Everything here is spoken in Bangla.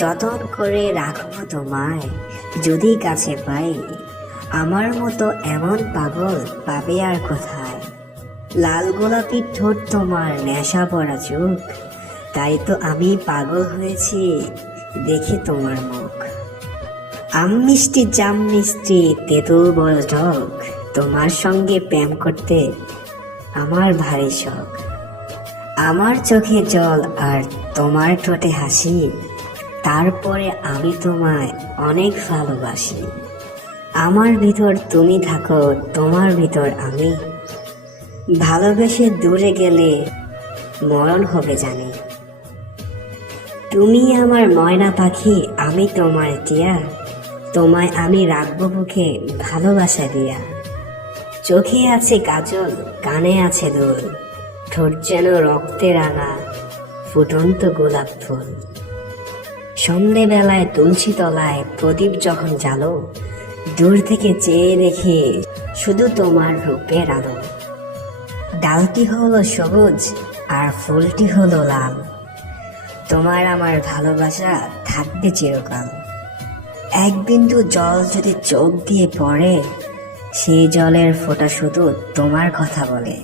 যতন করে রাখবো তোমায় যদি কাছে পাই। আমার মতো এমন পাগল পাবে আর কোথায়? লাল গোলাপি ঠোঁট তোমার নেশা পড়া চোখ, তাই তো আমি পাগল হয়েছি দেখে তোমার মুখ। আম মিষ্টি জাম মিষ্টি তেঁতুল বড় টক, তোমার সঙ্গে প্রেম করতে আমার ভারী শখ। আমার চোখে জল আর তোমার ঠোঁটে হাসি, তারপরে আমি তোমায় অনেক ভালোবাসি। আমার ভিতর তুমি থাকো, তোমার ভিতর আমি, ভালোবেসে দূরে গেলে মরণ হবে জানি। তুমি আমার ময়না পাখি, আমি তোমার টিয়া, তোমায় আমি রাখবো বুকে ভালোবাসা দিয়া। চোখে আছে কাজল, কানে আছে দোল, ঠোঁট যেন রক্তে রাঙা ফুটন্ত গোলাপ ফুল। সন্ধেবেলায় তুলসী তলায় প্রদীপ যখন জ্বালো, দূর থেকে চেয়ে দেখি শুধু তোমার রূপের আলো। ডালটি হলো সবুজ আর ফুলটি হলো লাল, তোমার আমার ভালোবাসা থাকবে চিরকাল। এক বিন্দু জল যদি চোখ দিয়ে পড়ে, সেই জলের ফোঁটা শুধু তোমার কথা বলে।